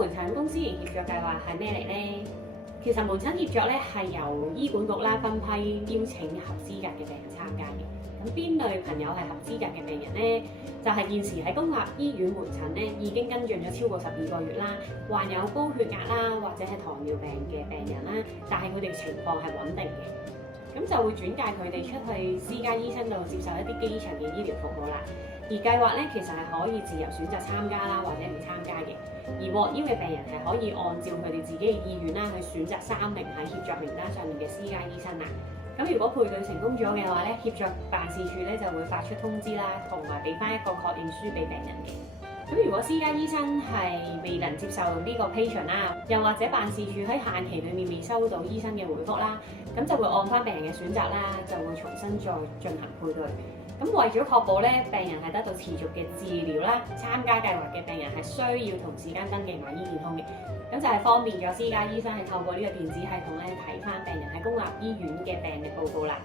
門診公私營協作計劃係咩嚟呢？其實門診協作咧係由醫管局啦分批邀請合資格嘅病人參加嘅。咁邊類朋友係合資格嘅病人呢？就係現時喺公立醫院門診咧已經跟進咗超過12個月啦，患有高血壓啦或者係糖尿病嘅病人啦，但係佢哋情況係穩定嘅，咁就會轉介佢哋出去私家醫生度接受一啲基層嘅醫療服務啦。而計劃咧其實係可以自由選擇參加啦，或者唔參加嘅。而獲邀嘅病人係可以按照佢哋自己嘅意願啦，去選擇3名喺協作名單上面嘅私家醫生啦。咁如果配對成功咗嘅話咧，協作辦事處咧就會發出通知啦，同埋俾翻一個確認書俾病人嘅。咁如果私家醫生係未能接受呢個 patient 啦，又或者辦事處喺限期裡面未收到醫生嘅回覆啦，咁就會按翻病人嘅選擇啦，就會重新再進行配對。咁為咗確保咧病人係得到持續嘅治療啦，參加計劃嘅病人係需要同時間登記埋醫健通嘅，咁就係方便咗私家醫生係透過呢個電子系統咧睇翻病人喺公立醫院嘅病歷報告啦。